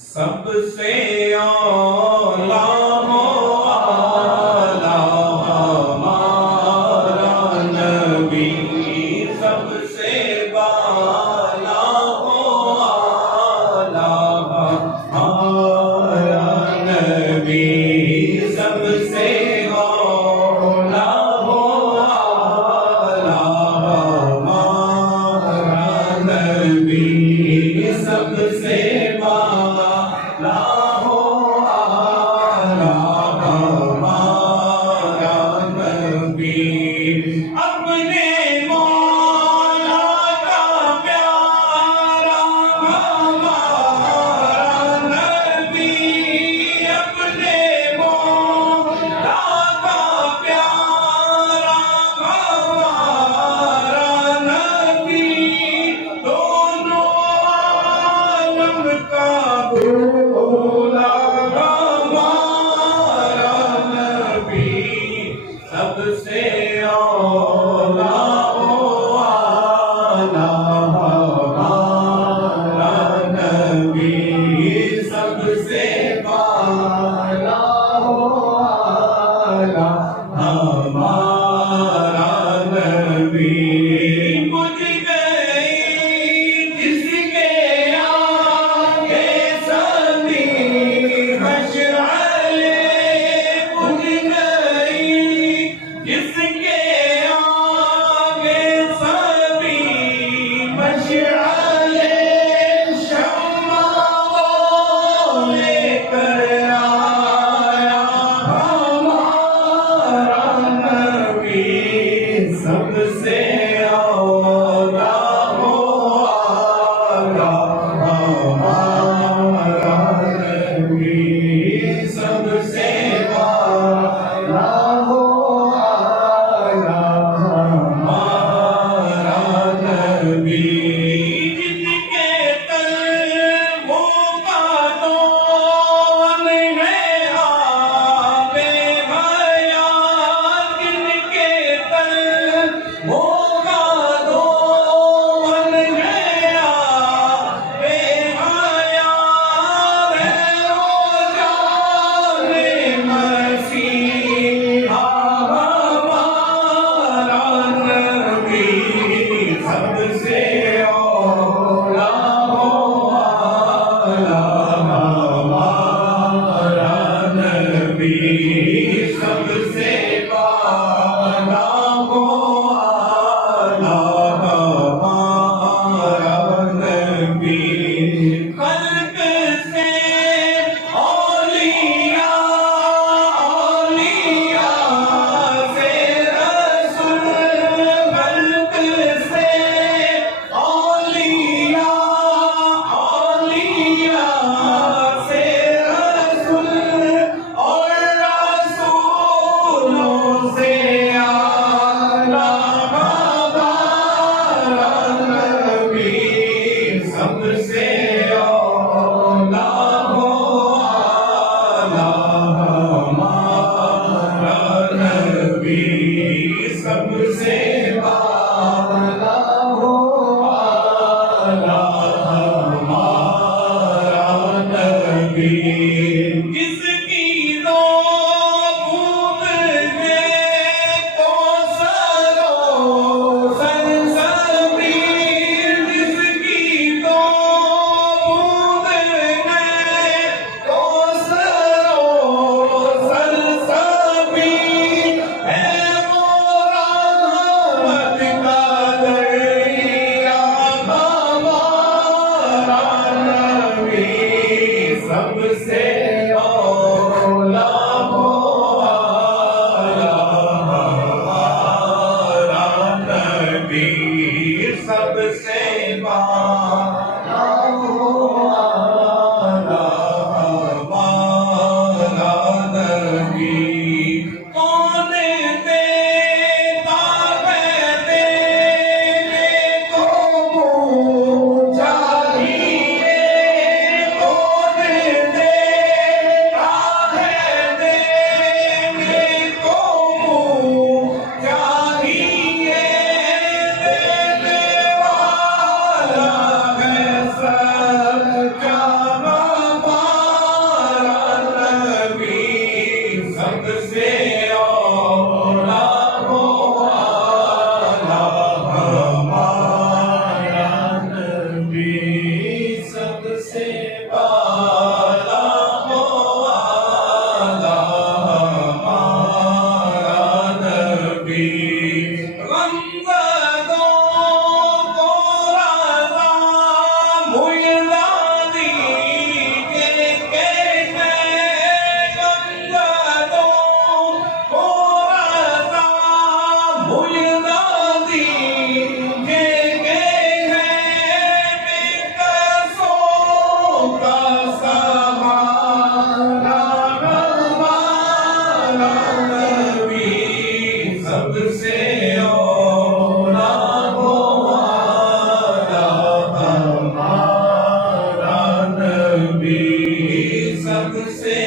सबसे औला हो आला हमारा नबी, सबसे बाला हो आला हमारा नबी, सबसे औला हो आला हमारा नबी, सबसे अपने मौला का प्यारा हमारा नबी, अपने मौला का प्यारा हमारा नबी, दोनों आलम का भोला हमारा नबी, सबसे औला हो आला हमारा नबी, सबसे बाला हो आला हमारा नबी। बुझ गई जिसके आगे सभी मशअले, बुझ गई जिसके आगे सभी मशअले, शम्मा वो लेकर आया हमारा नबी, सबसे औला हो आला हमारा नबी, सबसे औला हो आला हमारा नबी, जिनके कल्बों का दोन है आबे हयात, जिनके कल्बों का दोन है आबे हयात, है वो जाने मसीहा हमारा नबी, सबसे औला हो आला हमारा नबी, सबसे बाला हो आला हमारा नबी, खल्क से औलिया, औलिया से रसूल, खल्क से औलिया, औलिया से रसूल, और रसूलों से आला हमारा नबी, सबसे औला हो आला हमारा नबी, सबसे बाला हो आला हमारा नबी, जिसकी दो बूंद में कौसरो सलसबील, जिसकी दो बूंद में कौसरो सलसबील, है वो रहमत का दरिया हमारा नबी, सबसे औला हो आला हमारा नबी, सबसे बाला हो आला हमारा नबी, कौन देता है देने को मुँह चाहिए, कौन देता का सहारा हमारा नबी, सबसे औला वो आला हमारा नबी, सबसे